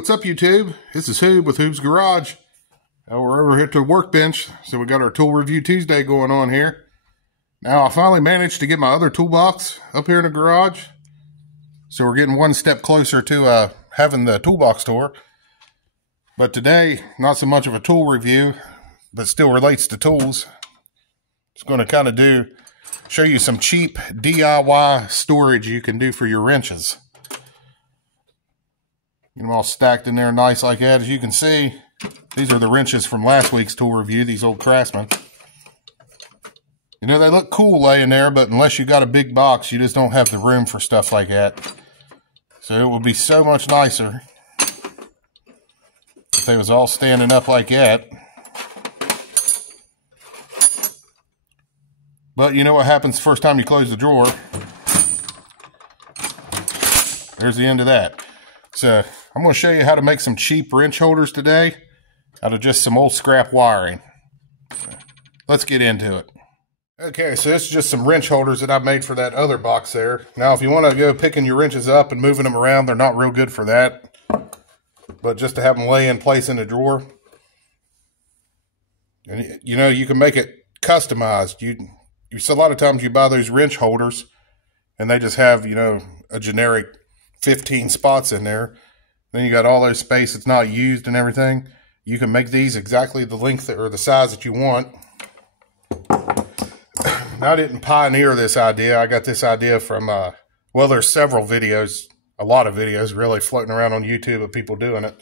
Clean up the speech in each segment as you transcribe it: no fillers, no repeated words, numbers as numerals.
what's up YouTube? This is Hoob with Hoob's Garage. We're over here at the workbench, so we got our Tool Review Tuesday going on here. Now, I finally managed to get my other toolbox up here in the garage. So we're getting one step closer to having the toolbox tour. But today, not so much of a tool review, but still relates to tools. It's going to kind of show you some cheap DIY storage you can do for your wrenches. Get them all stacked in there nice like that. As you can see, these are the wrenches from last week's tool review, these old Craftsman. You know, they look cool laying there, but unless you got a big box, you just don't have the room for stuff like that. So it would be so much nicer if they was all standing up like that. But you know what happens the first time you close the drawer? There's the end of that. So I'm going to show you how to make some cheap wrench holders today out of just some old scrap wiring. Let's get into it. Okay, so this is just some wrench holders that I made for that other box there. Now, if you want to go picking your wrenches up and moving them around, they're not real good for that. But just to have them lay in place in the drawer. And you know, you can make it customized. So a lot of times you buy those wrench holders and they just have, you know, a generic 15 spots in there. Then you got all those space that's not used and everything. You can make these exactly the length or the size that you want. Now, I didn't pioneer this idea. I got this idea from, well, there's several videos, a lot of videos really floating around on YouTube of people doing it.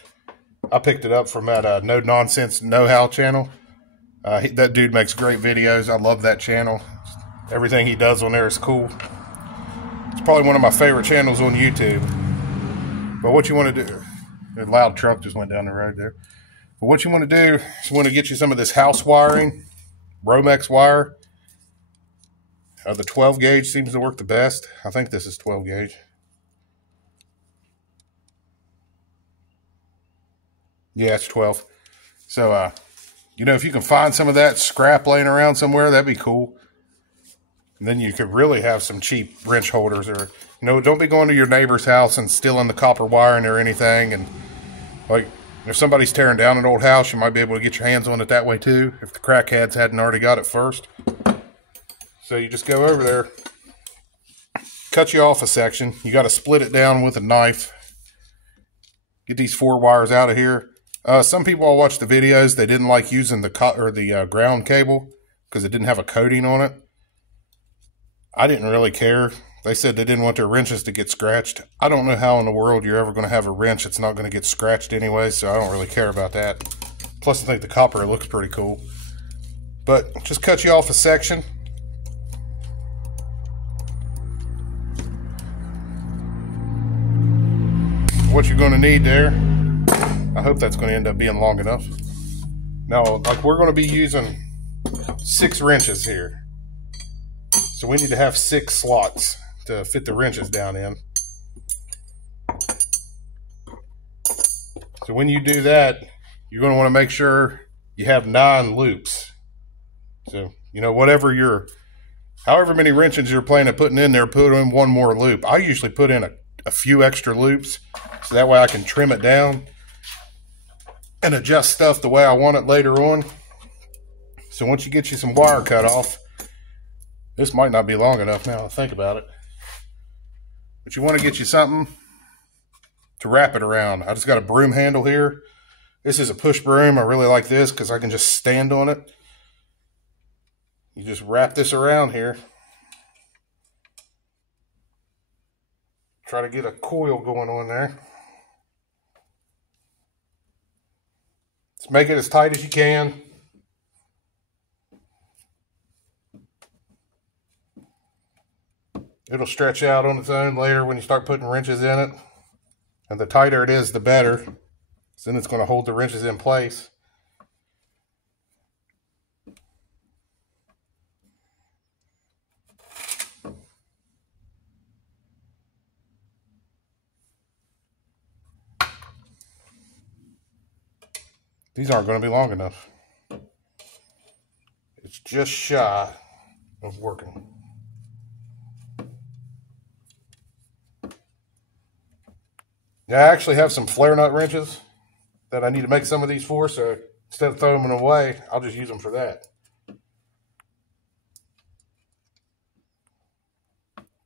I picked it up from that No Nonsense Know-How channel. That dude makes great videos. I love that channel. Everything he does on there is cool. It's probably one of my favorite channels on YouTube. But what you want to do, a loud truck just went down the road there. But what you want to do is you want to get you some of this house wiring, Romex wire. The 12 gauge seems to work the best. I think this is 12 gauge. Yeah, it's 12. So, you know, if you can find some of that scrap laying around somewhere, that'd be cool. And then you could really have some cheap wrench holders. Or, you know, don't be going to your neighbor's house and stealing the copper wiring or anything. And, like, if somebody's tearing down an old house, you might be able to get your hands on it that way too, if the crackheads hadn't already got it first. So you just go over there, cut you off a section. You got to split it down with a knife. Get these 4 wires out of here. Some people I watched the videos, they didn't like using the ground cable because it didn't have a coating on it. I didn't really care. They said they didn't want their wrenches to get scratched. I don't know how in the world you're ever going to have a wrench that's not going to get scratched anyway, so I don't really care about that. Plus, I think the copper looks pretty cool. But just cut you off a section. What you're going to need there, I hope that's going to end up being long enough. Now, like, we're going to be using 6 wrenches here. So we need to have 6 slots to fit the wrenches down in. So when you do that, you're going to want to make sure you have 9 loops. So, you know, however many wrenches you're planning on putting in there, put in 1 more loop. I usually put in a few extra loops, so that way I can trim it down and adjust stuff the way I want it later on. So once you get you some wire cut off, this might not be long enough now to think about it. But you want to get you something to wrap it around. I just got a broom handle here. This is a push broom. I really like this because I can just stand on it. You just wrap this around here. Try to get a coil going on there. Just make it as tight as you can. It'll stretch out on its own later when you start putting wrenches in it. And the tighter it is, the better. So then it's going to hold the wrenches in place. These aren't going to be long enough. It's just shy of working. Yeah, I actually have some flare nut wrenches that I need to make some of these for, so instead of throwing them away, I'll just use them for that.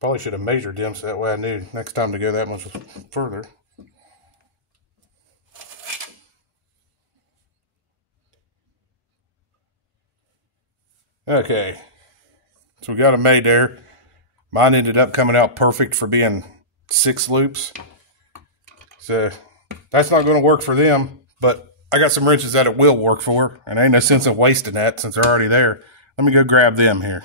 Probably should have measured them so that way I knew next time to go that much further. Okay, so we got them made there. Mine ended up coming out perfect for being 6 loops. So that's not going to work for them, but I got some wrenches that it will work for, and ain't no sense of wasting that since they're already there. Let me go grab them here.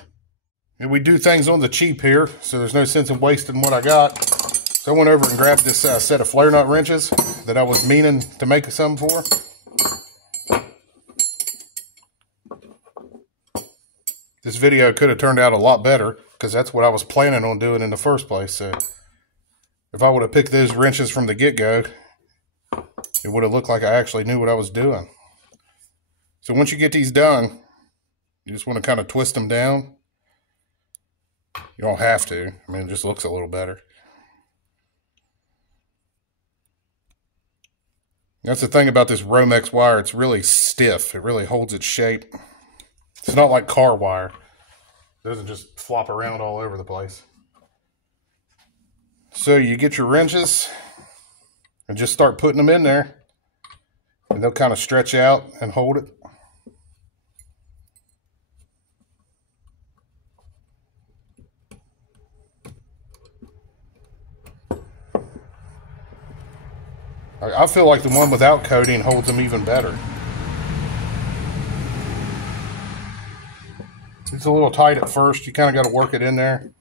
And we do things on the cheap here, so there's no sense in wasting what I got. So I went over and grabbed this set of flare nut wrenches that I was meaning to make some for. This video could have turned out a lot better because that's what I was planning on doing in the first place. So if I would have picked those wrenches from the get-go, it would have looked like I actually knew what I was doing. So once you get these done, you just want to kind of twist them down. You don't have to. I mean, it just looks a little better. That's the thing about this Romex wire. It's really stiff. It really holds its shape. It's not like car wire. It doesn't just flop around all over the place. So you get your wrenches and just start putting them in there. And they'll kind of stretch out and hold it. I feel like the one without coating holds them even better. It's a little tight at first. You kind of got to work it in there.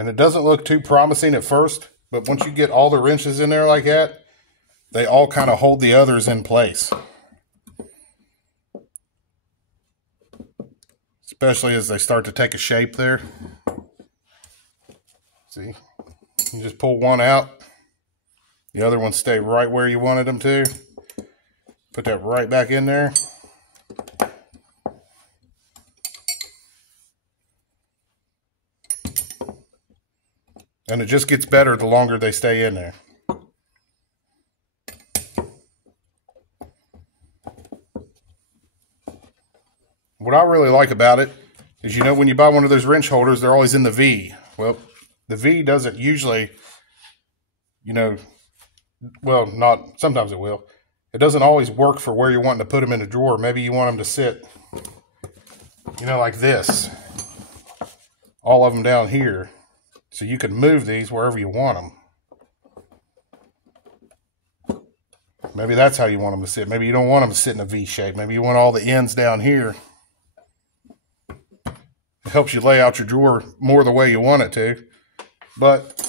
And it doesn't look too promising at first, but once you get all the wrenches in there like that, they all kind of hold the others in place. Especially as they start to take a shape there. See, you just pull one out. The other ones stay right where you wanted them to. Put that right back in there. And it just gets better the longer they stay in there. What I really like about it is, you know, when you buy one of those wrench holders, they're always in the V. Well, the V doesn't usually, you know, well, not, sometimes it will. It doesn't always work for where you're wanting to put them in a drawer. Maybe you want them to sit, you know, like this. All of them down here. So you can move these wherever you want them. Maybe that's how you want them to sit. Maybe you don't want them to sit in a V shape. Maybe you want all the ends down here. It helps you lay out your drawer more the way you want it to. But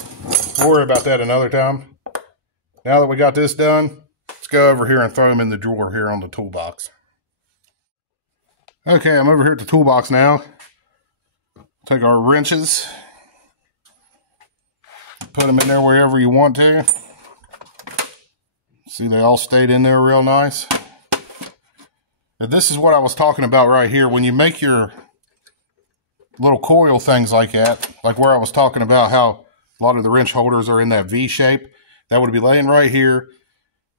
we'll worry about that another time. Now that we got this done, let's go over here and throw them in the drawer here on the toolbox. Okay, I'm over here at the toolbox now. Take our wrenches. Put them in there wherever you want to. See, they all stayed in there real nice. Now, this is what I was talking about right here. When you make your little coil things like that, like where I was talking about how a lot of the wrench holders are in that V shape, that would be laying right here,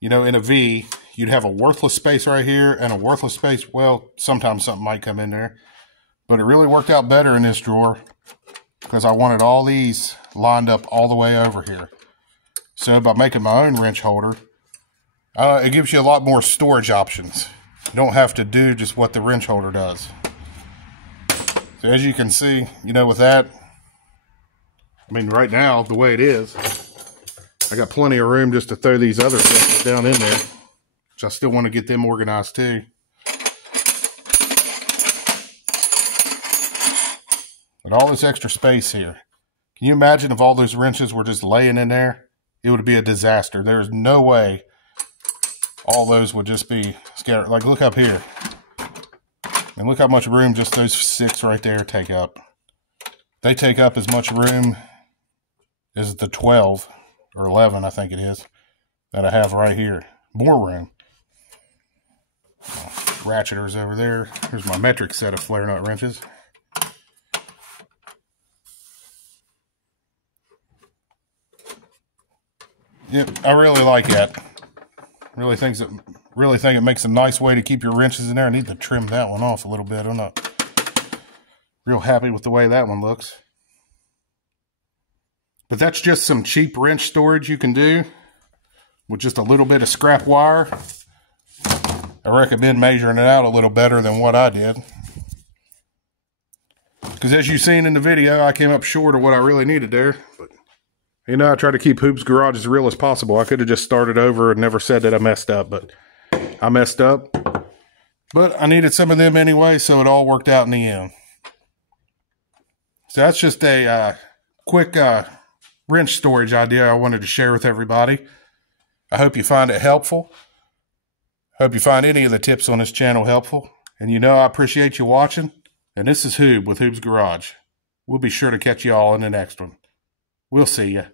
you know, in a V. You'd have a worthless space right here and a worthless space. Well, sometimes something might come in there. But it really worked out better in this drawer because I wanted all these lined up all the way over here. So by making my own wrench holder, it gives you a lot more storage options. You don't have to do just what the wrench holder does. So as you can see, you know, with that, I mean, right now, the way it is, I got plenty of room just to throw these other things down in there, which I still want to get them organized too. But all this extra space here. Can you imagine if all those wrenches were just laying in there? It would be a disaster. There's no way all those would just be scattered. Like, look up here. And look how much room just those 6 right there take up. They take up as much room as the 12 or 11, I think it is, that I have right here. More room. Ratcheters over there. Here's my metric set of flare nut wrenches. Yep, I really like that. Really think it makes a nice way to keep your wrenches in there. I need to trim that one off a little bit. I'm not real happy with the way that one looks. But that's just some cheap wrench storage you can do with just a little bit of scrap wire. I recommend measuring it out a little better than what I did. Because as you've seen in the video, I came up short of what I really needed there. But, you know, I try to keep Hoops Garage as real as possible. I could have just started over and never said that I messed up, but I messed up. But I needed some of them anyway, so it all worked out in the end. So that's just a quick wrench storage idea I wanted to share with everybody. I hope you find it helpful. Hope you find any of the tips on this channel helpful. And you know I appreciate you watching. And this is Hoob with Hoob's Garage. We'll be sure to catch you all in the next one. We'll see you.